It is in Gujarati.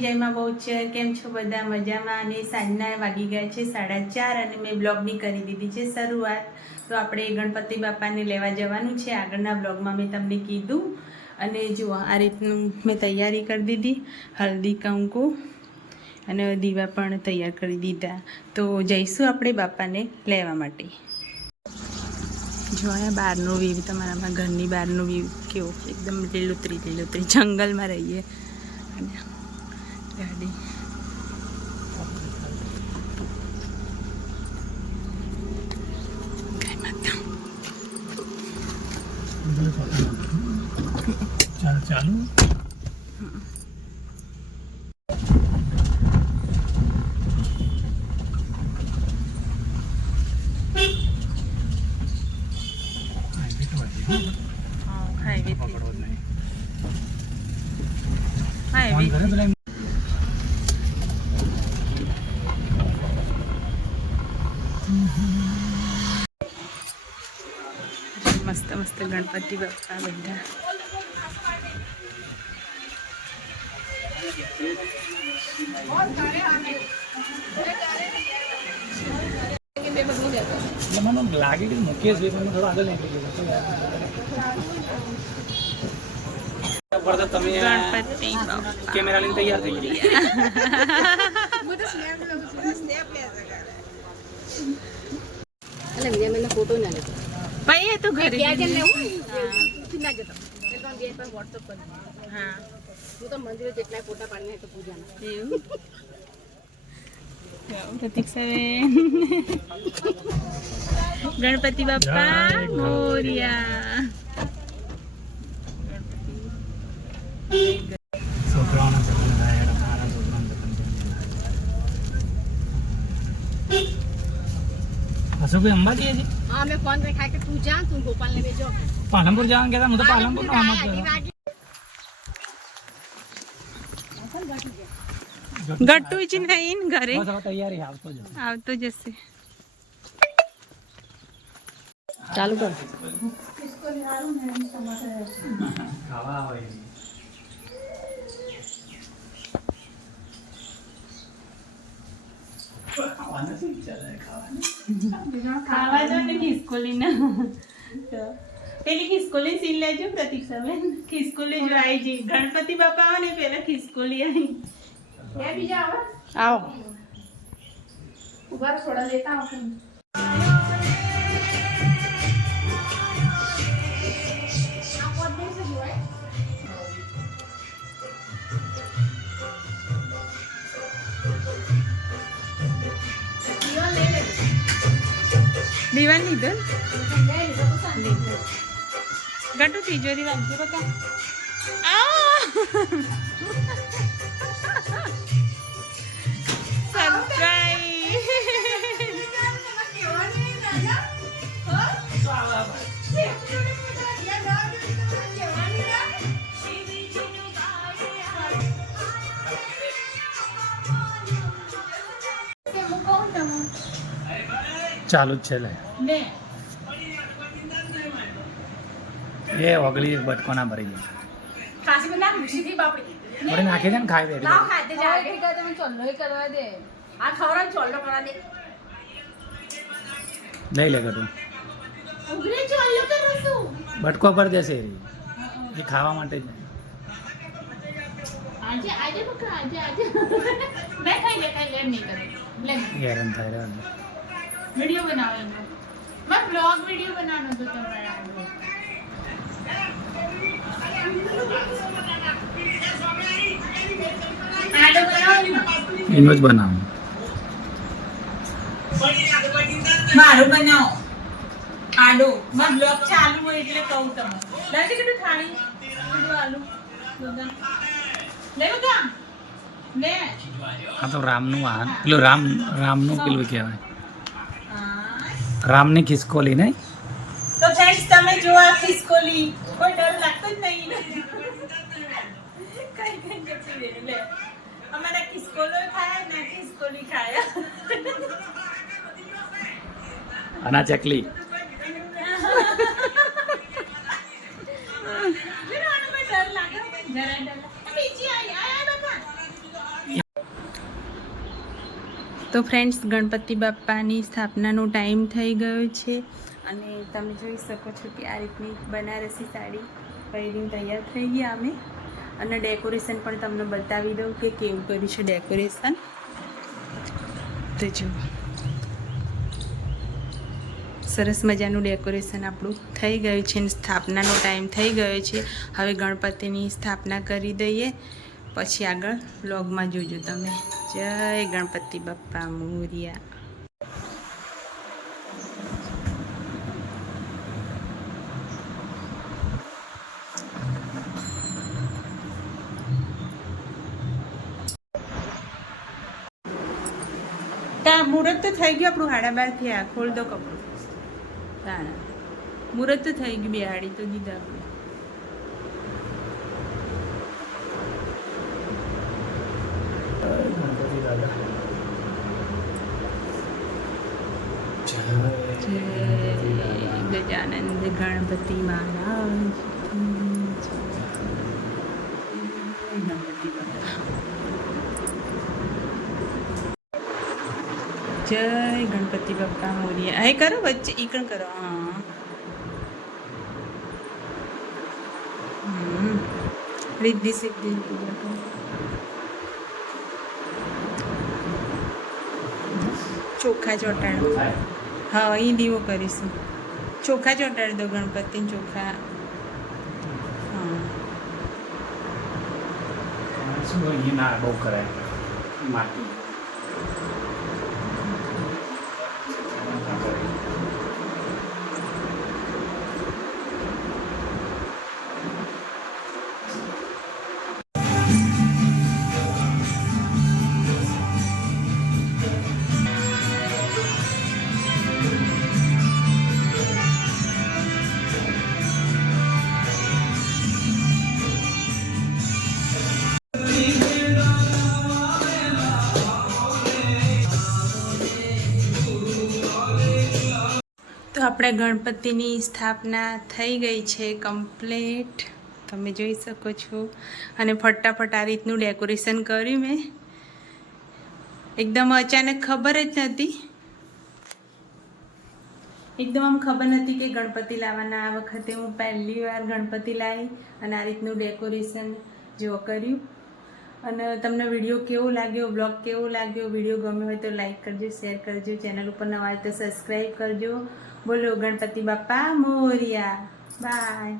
જયમાં બહુ છે. કેમ છો બધા? મજામાં? અને સાંજના વાગી ગયા છે સાડા ચાર અને મેં બ્લોગની કરી દીધી છે શરૂઆત. તો આપણે ગણપતિ બાપાને લેવા જવાનું છે. આગળના બ્લોગમાં મેં તમને કીધું. અને જુઓ, આ રીતનું મેં તૈયારી કરી દીધી. હલ્દી, કંકુ અને દીવા પણ તૈયાર કરી દીધા. તો જઈશું આપણે બાપાને લેવા માટે. જો આ બહારનો વ્યૂ તમારામાં ઘરની બહારનો વ્યૂ કેવો? એકદમ લીલોતરી લીલોતરી. જંગલમાં રહીએ. અને ગાડી ગાય માતા ચાલ ચાલુ હાઈવેથી પકડો જ નહીં હાઈવે ફોન કરે પેલા મસ્ત મસ્ત ગણપતિ બાપા બધા મને લાગે કે મુકેશ ભાઈ પણ થોડો આગળ નીકળી ગયો. તમે ગણપતિ કેમેરા લઈને તૈયાર થઈ ગયા. એટલે બીજા ફોટો ના લેતો ભાઈ એ તો ઘરે ના જતો. એટલે તો બેન પર વોટ્સઅપ કરી હા. હું તો મંદિરે જેટલા ફોટા પાડીને તો પૂજાના. એવું? ગણપતિ બાપા ગણપતિ. મોર્યા. મોરિયા સપના થાય મારા છોકરાઓના સપના થાય અશોક ભાઈ અંબાજી છે હા મેં ફોન કરી ખાય કે તું જા તું ગોપાલને બેજો પાલનપુર જવાનું કહેતા હું તો પાલનપુર નો આમ જ ગયો. ગટુ જ નહીં ને ઘરે બસ હવે તૈયારી આવતો જ આવતો જશે ચાલુ કર ખાવા આવે ખાવાના શું ઈચ્છા થાય ખાવાની ખાવા જો ને ખિસકોલી ના પેલી ખિસકોલી સીન લેજો પ્રતિક્ષાબેન ખિસકોલી જો આવી જઈ. ગણપતિ બાપા આવે ને પેલા ખિસકોલી આવી? આવો. ઊભા થોડા લેતા આવો દીવાન લીધો ગટુ તિજોરી રાખજો બકા ચાલુ જ છે લે. એ ઓગળી બટકોના ભરી બધા ખુશીથી નાખી દે ને ખાઈ દે લઈ લે કટું બટકો પર જશે એ. ખાવા માટે જ. હેરાન થાય. વિડિયો બનાવો મેં બ્લોગ વિડિયો બનાવવાનો હતો તમારા. એનો જ બનાવો. મારું બનાવો. આડો. મારો બ્લોગ ચાલુ હોય એટલે કહું તમને. લાગે કેટલું થાળી? કેટલું આલુ. બધા લે બધા લે. આ તો રામનું વાહન. પેલું રામ રામનું પેલું કહેવાય. રામની ખિસકોલી નહીં તો ફ્રેન્ડ્સ તમે જો આ ખિસકોલી કોઈ ડર લાગતો જ નહીં. કઈ કઈ જતી રહે લે. અમારા ખિસકોલો ખાય ને ખિસકોલી ખાય. અના ચકલી જરા ડર લાગે જરા ડર તો ફ્રેન્ડ્સ ગણપતિ બાપ્પાની સ્થાપનાનો ટાઈમ થઈ ગયો છે અને તમે જોઈ શકો છો કે આ રીતની બનારસી સાડી પહેરીને તૈયાર થઈ ગયા અમે. અને ડેકોરેશન પણ તમને બતાવી દઉં કે કેવું કર્યું છે ડેકોરેશન તો જુઓ. સરસ મજાનું ડેકોરેશન આપણું થઈ ગયું છે અને સ્થાપનાનો ટાઈમ થઈ ગયો છે. હવે ગણપતિની સ્થાપના કરી દઈએ. પછી આગળ વ્લોગમાં જોજો તમે. જય ગણપતિ બાપ્પા મોરિયા મુહૂર્ત તો થઈ ગયું આપણું હાડા બાર થયા ખોલ દો કપડું. તાણા. મુહૂર્ત તો થઈ ગયું બિહાડી તો દીધા આપણે ગણપતિ દાદા ગજાનંદ ગણપતિ મહારાજ જય ગણપતિ બાપા મોરિયા. એ કરો વચ્ચે એ પણ કરો. હા. રિદ્ધિ સિદ્ધિ પૂજા કરો ચોખા ચોટાડો હા અહીં દીવો કરીશું. ચોખા ચોટાડી દો ગણપતિ ચોખા. હા. બહુ કરાય. માટી. આપણે ગણપતિની સ્થાપના થઈ ગઈ છે કમ્પ્લીટ. તમે જોઈ શકો છો. અને ફટાફટ આ રીતનું ડેકોરેશન કર્યું મેં. એકદમ અચાનક ખબર જ નથી એકદમ આમ ખબર નથી કે ગણપતિ લાવવાના આ વખતે હું પહેલી વાર ગણપતિ લાવી અને આ રીતનું ડેકોરેશન જો કર્યું. અને તમને વીડિયો કેવો લાગ્યો બ્લોગ કેવો લાગ્યો, વીડિયો ગમ્યો હોય તો લાઈક કરજો શેર કરજો ચેનલ ઉપર નવા હોય તો સબસ્ક્રાઈબ કરજો. બોલો ગણપતિ બાપ્પા મોરિયા. બાય